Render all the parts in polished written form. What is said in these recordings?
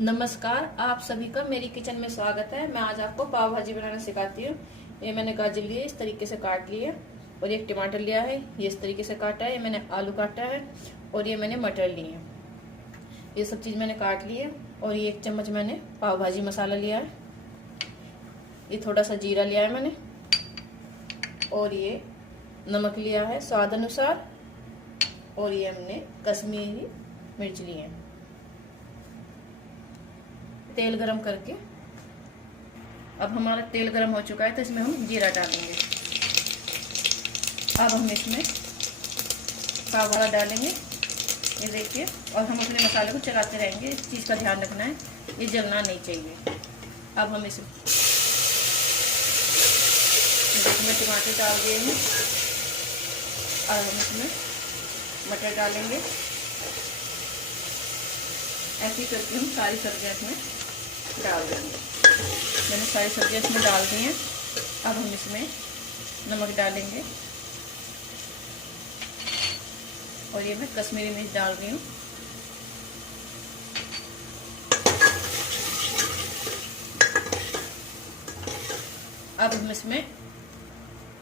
नमस्कार, आप सभी का मेरी किचन में स्वागत है। मैं आज आपको पाव भाजी बनाना सिखाती हूँ। ये मैंने गाजर लिए, इस तरीके से काट लिए, और एक टमाटर लिया है, ये इस तरीके से काटा है। ये मैंने आलू काटा है, और ये मैंने मटर लिए हैं। ये सब चीज़ मैंने काट ली है। और ये 1 चम्मच मैंने पाव भाजी मसाला लिया है। ये थोड़ा सा जीरा लिया है मैंने, और ये नमक लिया है स्वाद अनुसार, और ये हमने कश्मीरी मिर्च ली है। तेल गरम करके, अब हमारा तेल गरम हो चुका है तो इसमें हम जीरा डालेंगे। अब हम इसमें पाव भाजी डालेंगे, ये देखिए, और हम अपने मसाले को चलाते रहेंगे। इस चीज़ का ध्यान रखना है, ये जलना नहीं चाहिए। अब हम इसमें टमाटर डाल दिए हैं, और हम इसमें मटर डालेंगे। ऐसे करके हम सारी सब्जियां इसमें डाल देंगे। मैंने सारी सब्जियां इसमें डाल दी हैं। अब हम इसमें नमक डालेंगे, और ये मैं कश्मीरी मिर्च डाल रही हूँ। अब हम इसमें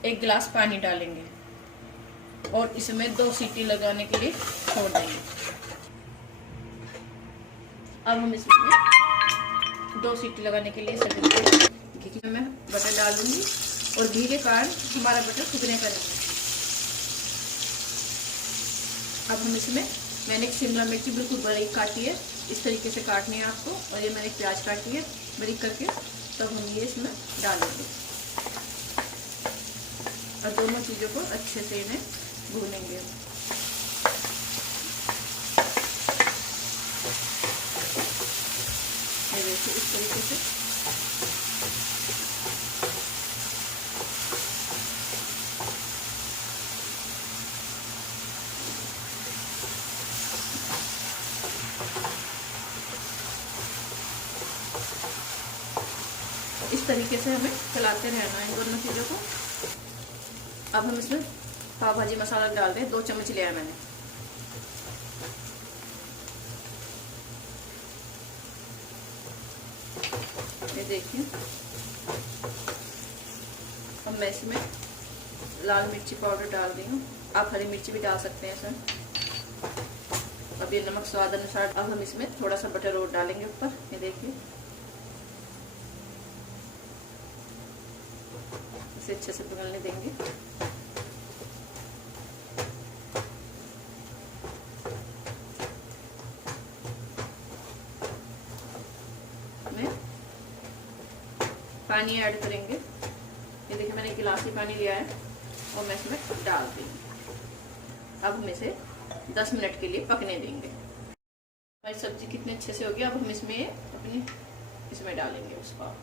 1 गिलास पानी डालेंगे, और इसमें 2 सीटी लगाने के लिए छोड़ देंगे। अब हम इसमें 2 सीटी लगाने के लिए घी में बटर डाल दूंगी, और घी के कारण हमारा बटर फूकने का नहीं। अब हम इसमें, मैंने एक शिमला मिर्ची बिल्कुल बारीक काटी है, इस तरीके से काटनी है आपको, और ये मैंने एक प्याज काटी है बारीक करके। तब हम ये इसमें डालेंगे, और दोनों चीज़ों को अच्छे से इन्हें भूनेंगे। ये देखिए, इस तरीके से हमें चलाते रहना है इन दोनों चीज़ों को। अब हम इसमें पाव भाजी मसाला डाल दें। 2 चम्मच लिया है मैंने। ये देखिए, अब मैं इसमें लाल मिर्ची पाउडर डाल रही हूँ। आप हरी मिर्ची भी डाल सकते हैं इसमें। अब ये नमक स्वाद अनुसार। अब हम इसमें थोड़ा सा बटर और डालेंगे ऊपर। ये देखिए, इसे अच्छे से पिघलने देंगे। में पानी ऐड करेंगे। ये देखिए, मैंने 1 गिलास ही पानी लिया है, और मैं इसमें डाल दूंगी। अब हम इसे 10 मिनट के लिए पकने देंगे। हमारी सब्जी कितने अच्छे से हो गई। अब हम इसमें डालेंगे उसका।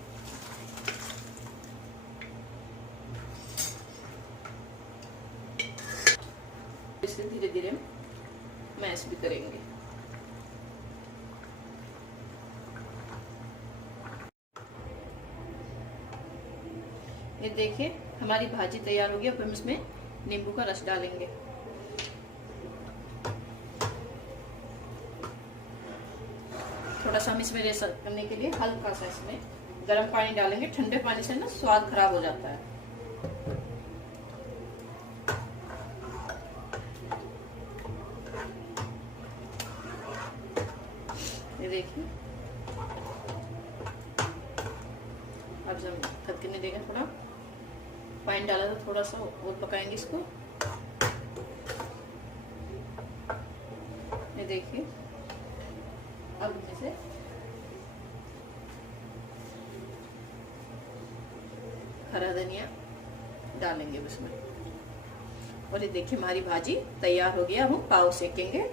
इसे धीरे धीरे मैश भी करेंगे। ये देखिए, हमारी भाजी तैयार हो गई। अब हम इसमें नींबू का रस डालेंगे। थोड़ा सा हम इसमें रेस करने के लिए हल्का सा इसमें गर्म पानी डालेंगे। ठंडे पानी से ना स्वाद खराब हो जाता है। ये देखिए, अब जब खदकने देंगे, थोड़ा पानी डाला तो थोड़ा सा और पकाएंगे इसको। ये देखिए, अब इसे हरा धनिया डालेंगे उसमें। और ये देखिए, हमारी भाजी तैयार हो गया। अब हम पाव सेकेंगे।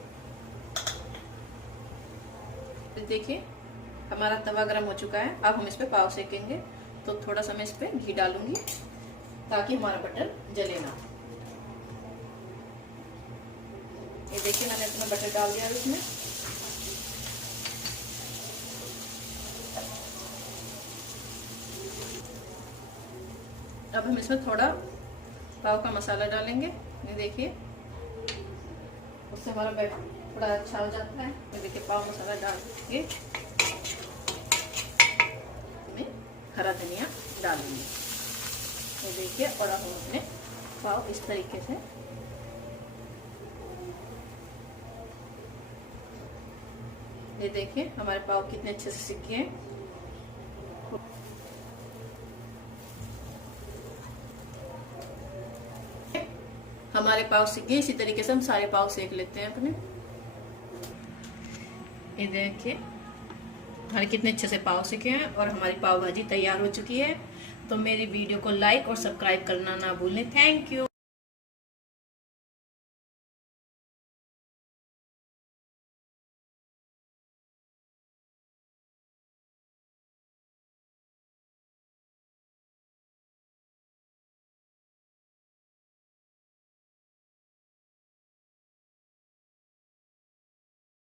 देखिए, हमारा तवा गरम हो चुका है। अब हम इस पे पाव सेकेंगे। तो थोड़ा सा मैं इस पे घी डालूंगी, ताकि हमारा बटर जले ना। ये देखिए, मैंने अपना बटर डाल दिया इसमें। अब हम इसमें थोड़ा पाव का मसाला डालेंगे। ये देखिए, उससे हमारा बैटर थोड़ा अच्छा हो जाता है। ये देखिए, पाव मसाला डाल के हरा धनिया डालूंगी। ये देखिए, और अब हम अपने पाव इस तरीके से ये देखिए हमारे पाव कितने अच्छे से सिक गए हैं। हमारे पाव सिक गए। इसी तरीके से हम सारे पाव सेक लेते हैं अपने। ये देखिए हमारे कितने अच्छे से पाव सिके हैं और हमारी पाव भाजी तैयार हो चुकी है। तो मेरी वीडियो को लाइक और सब्सक्राइब करना ना भूलें। Thank you.